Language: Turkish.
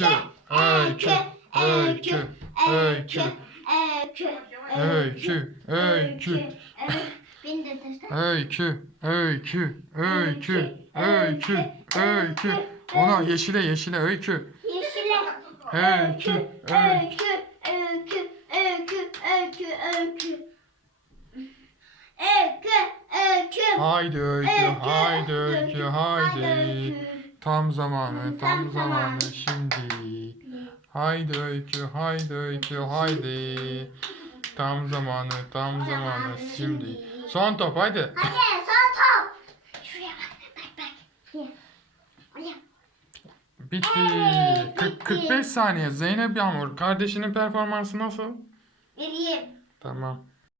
öykü, öykü, öykü, öykü, öykü, öykü, öykü, öykü, öykü, öykü, öykü. Ona yeşile yeşile öykü. Öykü, öykü. Haydi öykü, haydi öykü, haydi. Tam zamanı, tam zamanı şimdi. Haydi öykü, haydi öykü, haydi. Tam zamanı, tam zamanı şimdi. Son top haydi. Hadi son top. Şuraya bak. Bitti. Evet, 45 saniye. Zeynep Yağmur, kardeşinin performansı nasıl? Vereyim. Tamam.